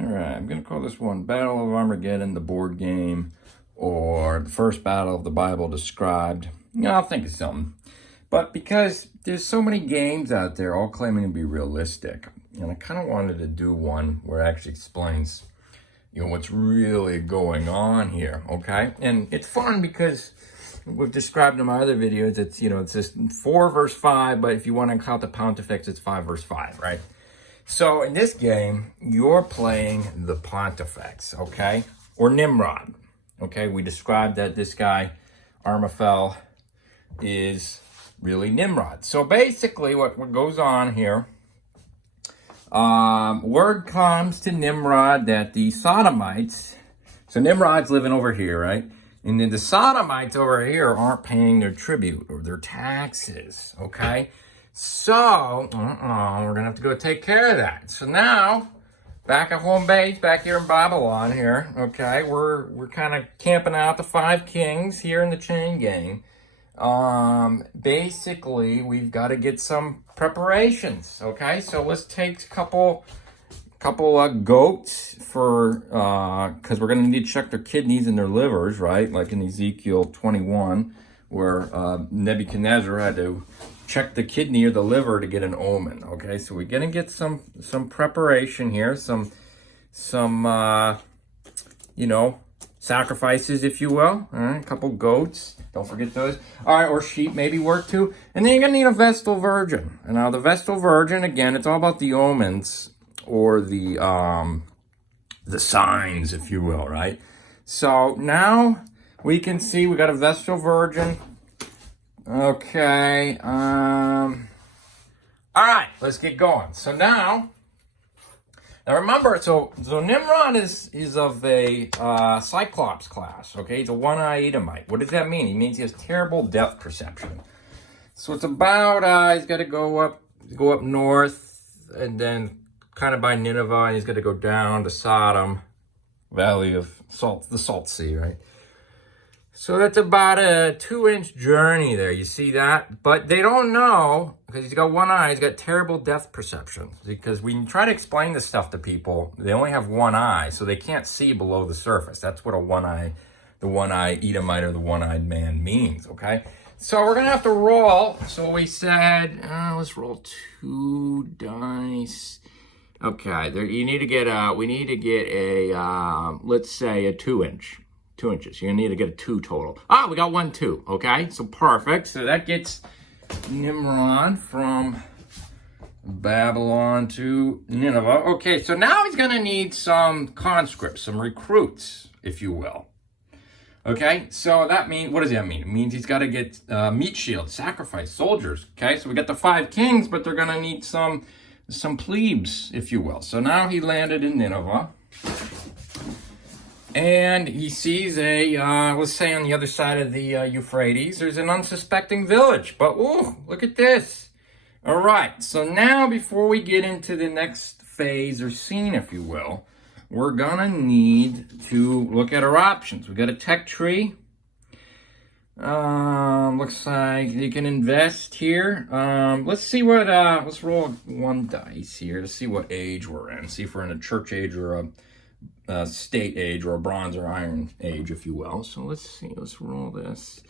All right, I'm going to call this one Battle of Armageddon, the board game, or the first battle of the Bible described. I'll think of something. But because there's so many games out there all claiming to be realistic, and I kind of wanted to do one where it actually explains, what's really going on here, okay? And it's fun because we've described in my other videos, it's just 4 verse 5, but if you want to count the pontifex, it's 5 verse 5, right? So in this game, you're playing the pontifex, okay? Or Nimrod, okay? We described that this guy, Armageddon, is really Nimrod. So basically what goes on here, word comes to Nimrod that the Sodomites, so Nimrod's living over here, right? And then the Sodomites over here aren't paying their tribute or their taxes, okay? So, we're going to have to go take care of that. So now, back at home base, back here in Babylon here, okay, we're kind of camping out the 5 kings here in the chain gang. Basically, we've got to get some preparations, okay? So let's take a couple goats for, because we're going to need to check their kidneys and their livers, right? Like in Ezekiel 21, where Nebuchadnezzar had to check the kidney or the liver to get an omen, okay? So we're going to get some preparation here, some sacrifices, if you will. All right, a couple goats. Don't forget those. All right, or sheep maybe work too. And then you're going to need a Vestal Virgin. And now the Vestal Virgin, again, it's all about the omens or the signs, if you will, right? So now we can see we got a Vestal Virgin. Okay. All right, let's get going. So now remember, so Nimrod is of a Cyclops class, okay? He's a one-eye Edomite. What does that mean? It means he has terrible depth perception. So it's about, he's got to go up north, and then kind of by Nineveh, and he's got to go down to Sodom, Valley of Salt, the Salt Sea, right? So that's about a 2-inch journey there. You see that? But they don't know, because he's got one eye, he's got terrible depth perception. Because when you try to explain this stuff to people, they only have one eye, so they can't see below the surface. That's what the one-eye Edomite or the one-eyed man means, okay? So we're going to have to roll. So we said, let's roll 2 dice. Okay, we need to get a, let's say a 2-inch. 2 inches. You're going to need to get a 2 total. We got 1, 2. Okay, so perfect. So that gets Nimrod from Babylon to Nineveh. Okay, so now he's going to need some conscripts, some recruits, if you will. Okay, so that means, what does that mean? It means he's got to get meat shields, sacrifice, soldiers. Okay, so we got the 5 kings, but they're going to need some plebes, if you will. So now he landed in Nineveh. And he sees let's say on the other side of the Euphrates, there's an unsuspecting village. But, ooh, look at this. All right, so now before we get into the next phase or scene, if you will, we're going to need to look at our options. We got a tech tree. Looks like you can invest here. Let's see what, let's roll 1 dice here to see what age we're in. See if we're in a church age or a state age, or a bronze or iron age, if you will. So let's see, let's roll this,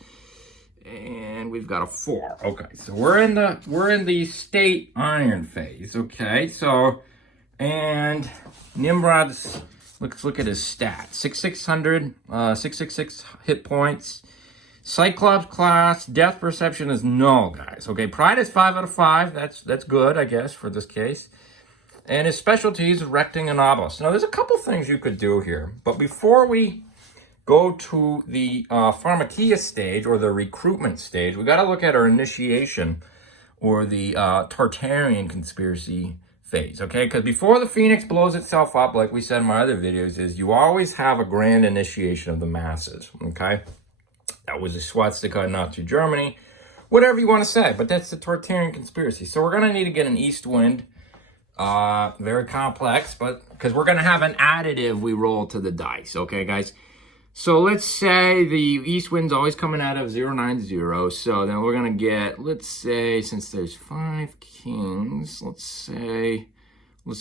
and we've got a 4. Okay, so we're in the state iron phase. Okay, so, and Nimrod's, let's look at his stats. 666 hit points. Cyclops class, depth perception is null, guys. Okay, pride is 5 out of 5. That's good, I guess, for this case. And his specialty is erecting an obelisk. Now, there's a couple things you could do here. But before we go to the pharmakia stage, or the recruitment stage, we got to look at our initiation, or the Tartarian conspiracy phase, okay? Because before the phoenix blows itself up, like we said in my other videos, is you always have a grand initiation of the masses, okay? That was a swastika in Nazi Germany, whatever you want to say. But that's the Tartarian conspiracy. So we're going to need to get an east wind. Very complex, but because we're going to have an additive we roll to the dice, okay, guys? So let's say the east wind's always coming out of 090, so then we're going to get, let's say, since there's 5 kings, let's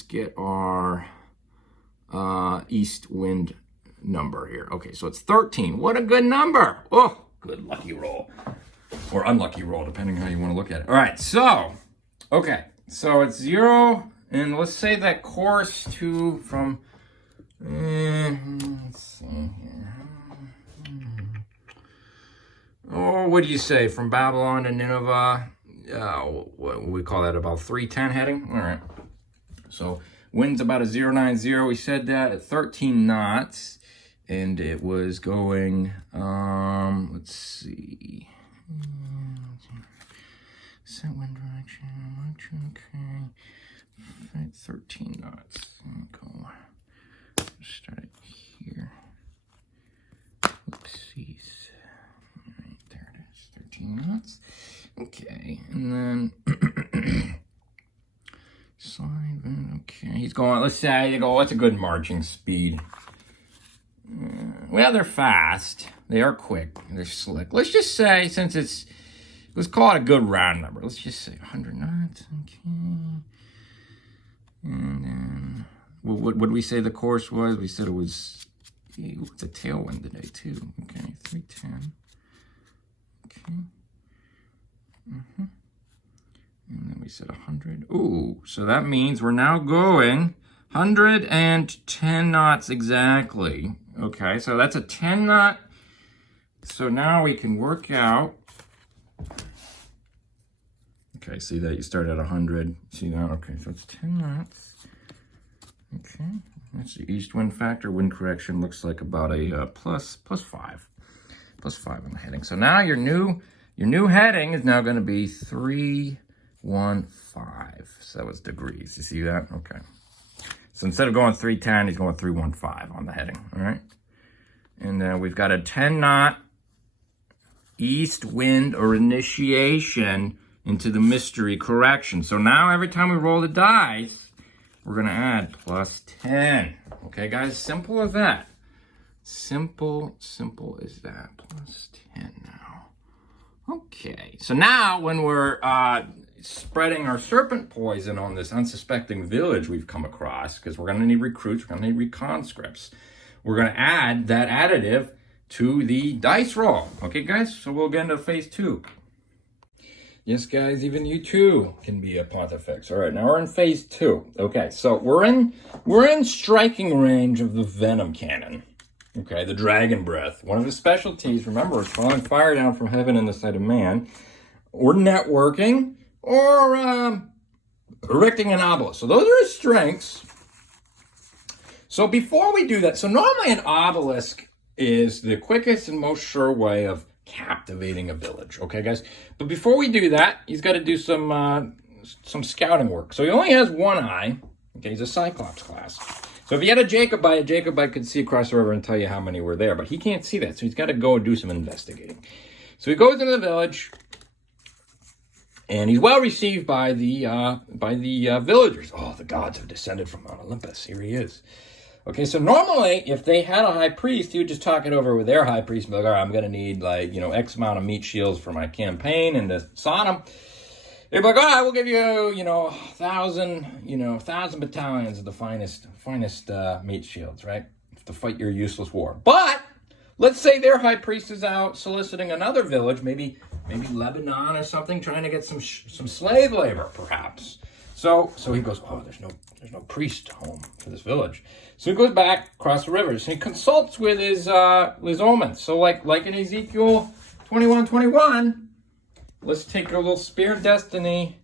get our east wind number here. Okay, so it's 13. What a good number. Oh, good lucky roll. Or unlucky roll, depending on how you want to look at it. All right, so, okay. So it's 0, and let's say that course to from, let's see here. Oh, what do you say? From Babylon to Nineveh, what we call that, about 310 heading? All right. So wind's about a 090. We said that at 13 knots, and it was going, let's see. Set wind direction, okay. 13 knots. Go. Start it here. Oopsies. All right, there it is. 13 knots. Okay, and then slide. Okay, he's going. Let's say you go. What's a good marching speed? Well, they're fast. They are quick. They're slick. Let's just say, since let's call it a good round number. Let's just say 100 knots. Okay. And then, what did we say the course was? We said it was, it's a tailwind today, too. Okay, 310. Okay. And then we said 100. Ooh, so that means we're now going 110 knots exactly. Okay, so that's a 10 knot. So now we can work out. Okay, see that you start at 100. See that? Okay, so it's 10 knots. Okay, that's the east wind factor. Wind correction looks like about a plus 5. Plus 5 on the heading. So now your new heading is now going to be 315. So that was degrees. You see that? Okay. So instead of going 310, he's going 315 on the heading. All right. And then we've got a 10 knot east wind or initiation into the mystery correction. So now every time we roll the dice, we're going to add plus 10. Okay, guys? Simple as that. Simple as that. Plus 10 now. Okay. So now when we're spreading our serpent poison on this unsuspecting village we've come across, because we're going to need recruits, we're going to need reconscripts, we're going to add that additive to the dice roll. Okay, guys? So we'll get into phase 2. Yes, guys, even you too can be a pontifex. All right, now we're in phase 2. Okay, so we're in striking range of the venom cannon. Okay, the dragon breath. One of his specialties, remember, is falling fire down from heaven in the sight of man, or networking, or erecting an obelisk. So those are his strengths. So before we do that, so normally an obelisk is the quickest and most sure way of captivating a village. Okay, guys? But before we do that, he's got to do some scouting work. So he only has one eye. Okay, he's a Cyclops class. So if he had a Jacobite could see across the river and tell you how many were there, but he can't see that, so he's got to go and do some investigating. So he goes into the village, and he's well received by the villagers. Oh, the gods have descended from Mount Olympus. Here he is. Okay, so normally, if they had a high priest, he would just talk it over with their high priest and be like, all right, I'm going to need, X amount of meat shields for my campaign into Sodom. They'd be like, all right, we'll give you, 1,000 battalions of the finest meat shields, right? To fight your useless war. But let's say their high priest is out soliciting another village, maybe Lebanon or something, trying to get some slave labor, perhaps. So he goes, oh, there's no priest home for this village. So he goes back across the rivers and he consults with his omens. So like in Ezekiel 21:21. Let's take a little spear of destiny.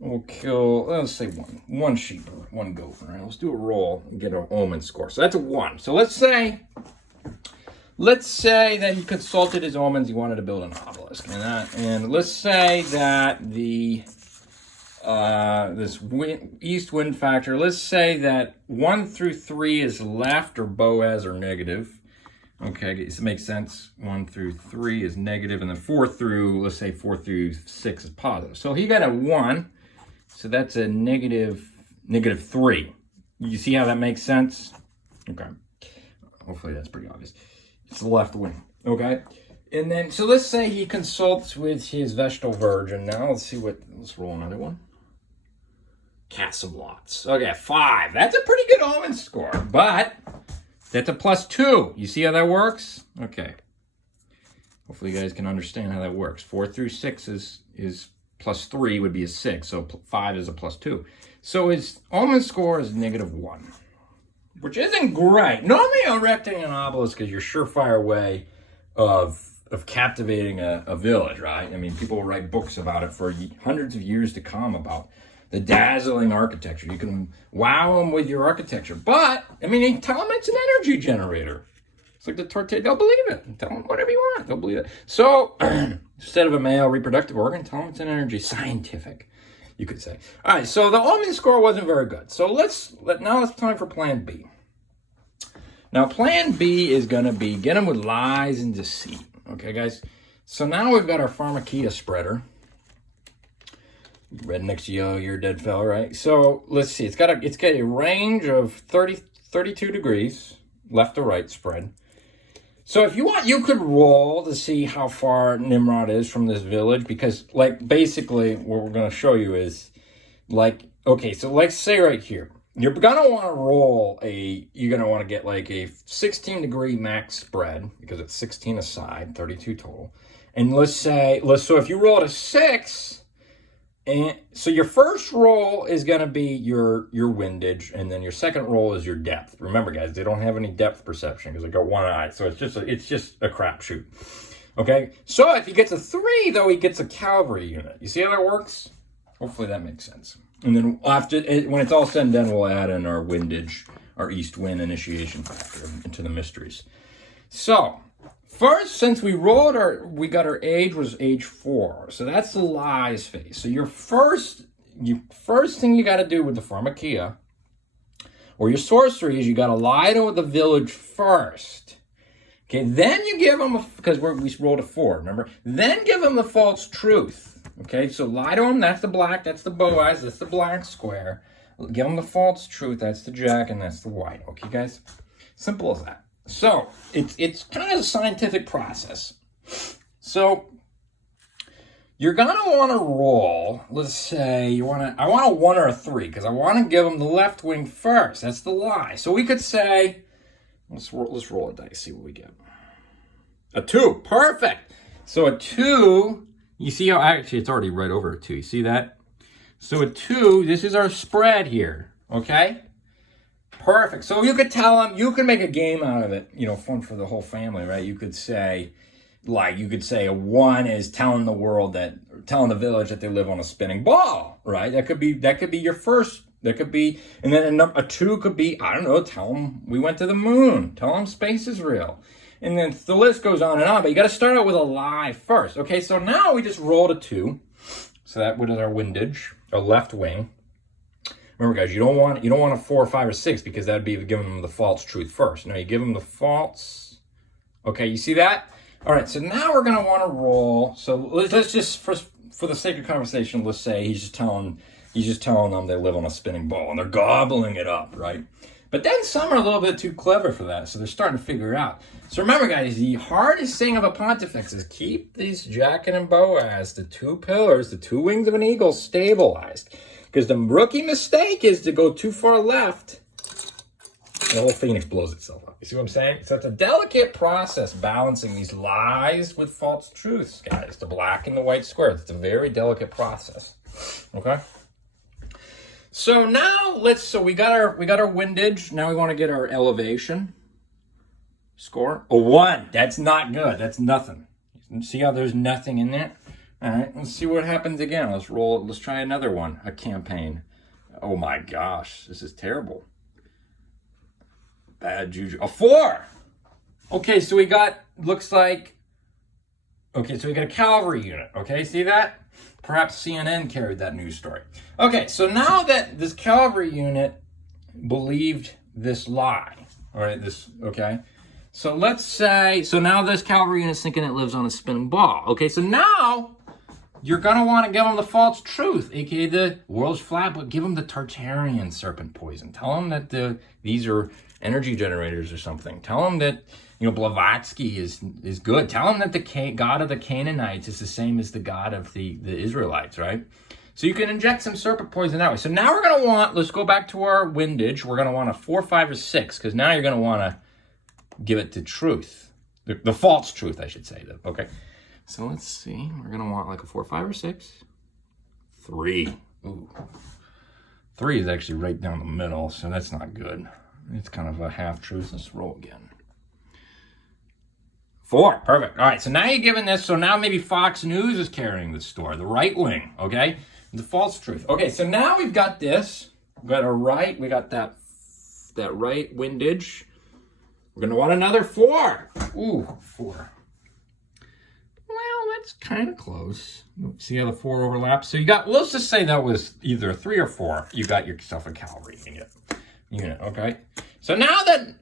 We'll kill, let's say one sheep or one goat. All right, let's do a roll and get an omen score. So that's a 1. So let's say that he consulted his omens. He wanted to build an obelisk, and let's say that this east wind factor. Let's say that 1 through 3 is left, or Boaz, or negative. Okay, it makes sense. 1 through 3 is negative, and then 4 through 6 is positive. So he got a 1, so that's a negative 3. You see how that makes sense? Okay. Hopefully that's pretty obvious. It's the left wing. Okay. And then, so let's say he consults with his Vestal Virgin. Now let's roll another one. cast some lots. Okay, 5. That's a pretty good omen score, but that's a +2. You see how that works? Okay. Hopefully you guys can understand how that works. 4 through 6 is +3 would be a 6, so 5 is a +2. So his omen score is -1, which isn't great. Normally erecting an obelisk is your surefire way of captivating a village, right? I mean, people will write books about it for hundreds of years to come about the dazzling architecture. You can wow them with your architecture. But, I mean, tell them it's an energy generator. It's like the tortilla. They'll believe it. Tell them whatever you want. They'll believe it. So, instead of a male reproductive organ, tell them it's an energy. Scientific, you could say. All right, so the omen score wasn't very good. So now it's time for plan B. Now, plan B is going to be get them with lies and deceit. Okay, guys? So now we've got our pharmakia spreader. Red next to yellow, you're a dead fella, right? So let's see. It's got a range of 32 degrees, left to right spread. So if you want, you could roll to see how far Nimrod is from this village, because, like, basically what we're going to show you is, like, okay, so let's say right here, you're going to want to roll you're going to want to get like a 16-degree max spread, because it's 16 aside, 32 total. And so if you roll a 6, and so your first roll is going to be your windage, and then your second roll is your depth. Remember, guys, they don't have any depth perception because they got one eye, so it's just a crapshoot. Okay, so if he gets a 3, though, he gets a cavalry unit. You see how that works? Hopefully that makes sense. And then when it's all said and done, we'll add in our windage, our east wind initiation factor into the mysteries. So first, since we got our age was age 4, so that's the lies phase. So your first thing you got to do with the pharmakia or your sorcery is you got to lie to the village first. Okay, then you give them because we rolled a 4, remember? Then give them the false truth. Okay, so lie to them. That's the black. That's the boaz. That's the black square. Give them the false truth. That's the jack, and that's the white. Okay, guys, simple as that. So it's kind of a scientific process. So you're gonna want to roll. Let's say I want a 1 or a 3 because I want to give them the left wing first. That's the lie. So we could say, let's roll a dice, see what we get. A 2, perfect. So a 2. You see how actually it's already right over a 2. You see that? So a 2. This is our spread here. Okay. Perfect. So you could tell them, you could make a game out of it, fun for the whole family, right? You could say a 1 is telling the village that they live on a spinning ball, right? That could be your first, and then a 2 could be, I don't know, tell them we went to the moon, tell them space is real. And then the list goes on and on, but you got to start out with a lie first. Okay, so now we just rolled a 2. So that is our windage, our left wing. Remember, guys, you don't want a 4, 5, or 6 because that'd be giving them the false truth first. Now you give them the false. Okay, you see that? All right, so now we're gonna want to roll. So let's just for the sake of conversation, let's say he's just telling them they live on a spinning ball and they're gobbling it up, right? But then some are a little bit too clever for that, so they're starting to figure it out. So remember, guys, the hardest thing of a pontifex is keep these jacket and boaz, the 2 pillars, the 2 wings of an eagle, stabilized. Because the rookie mistake is to go too far left, the whole phoenix blows itself up. You see what I'm saying? So it's a delicate process balancing these lies with false truths, guys. The black and the white squares. It's a very delicate process. Okay? So now we got our windage. Now we want to get our elevation score. A 1. That's not good. That's nothing. See how there's nothing in there? All right, let's see what happens again. Let's roll. Let's try another one. A campaign. Oh my gosh, this is terrible. Bad juju. A 4. Okay, so we got a cavalry unit. Okay, see that? Perhaps CNN carried that news story. Okay, so now that this cavalry unit believed this lie, all right, so let's say, now this cavalry unit's thinking it lives on a spinning ball. Okay, so now you're going to want to give them the false truth, aka the world's flat, but give them the Tartarian serpent poison. Tell them that these are energy generators or something. Tell them that, Blavatsky is good. Tell them that the god of the Canaanites is the same as the god of the Israelites, right? So you can inject some serpent poison that way. So now we're going to want, let's go back to our windage. We're going to want a 4, 5, or 6, because now you're going to want to give it to truth. The false truth, I should say. Okay. So let's see. We're going to want like a 4, 5, or 6. 3. Ooh. 3 is actually right down the middle, so that's not good. It's kind of a half truth. Let's roll again. 4. Perfect. All right, so now you're giving this, so now maybe Fox News is carrying the story, the right wing, okay? The false truth. Okay, so now we've got this. We've got our right, we got that right windage. We're going to want another 4. Ooh, 4. Well, that's kind of close. See how the 4 overlaps? So you got, let's just say that was either 3 or 4. You got yourself a cavalry unit, okay? So now that,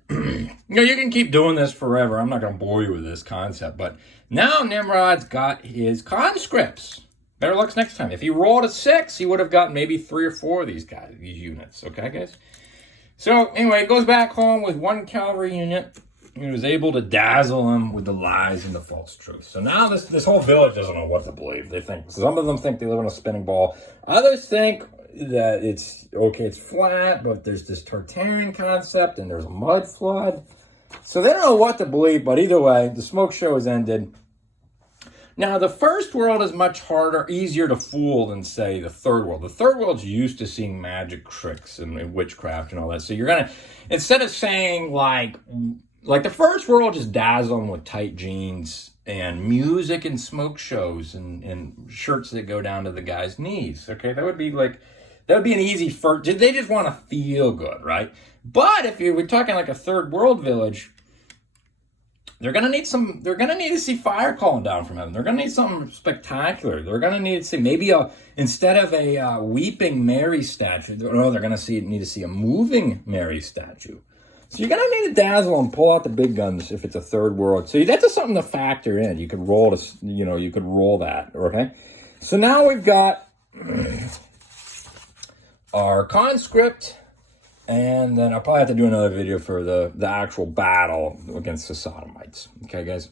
you can keep doing this forever. I'm not going to bore you with this concept, but now Nimrod's got his conscripts. Better luck next time. If he rolled a 6, he would have got maybe 3 or 4 of these guys, these units. Okay, guys? So, anyway, he goes back home with 1 cavalry unit. He was able to dazzle him with the lies and the false truth. So now this whole village doesn't know what to believe. They think, some of them think they live on a spinning ball. Others think that it's flat, but there's this Tartarian concept and there's a mud flood. So they don't know what to believe, but either way, the smoke show has ended. Now, the first world is much easier to fool than, say, the third world. The third world's used to seeing magic tricks and witchcraft and all that. So you're going to, instead of saying, like the first world, just dazzle them with tight jeans and music and smoke shows and shirts that go down to the guy's knees. Okay, that would be an easy first. They just want to feel good, right? But if we're talking like a third world village, they're gonna need to see fire calling down from heaven. They're gonna need something spectacular. They're gonna need to see maybe instead of a weeping Mary statue. No, they're gonna need to see a moving Mary statue. So you're gonna need to dazzle and pull out the big guns if it's a third world. So that's just something to factor in. You could roll that. Okay. So now we've got our conscript. And then I'll probably have to do another video for the actual battle against the Sodomites. Okay, guys?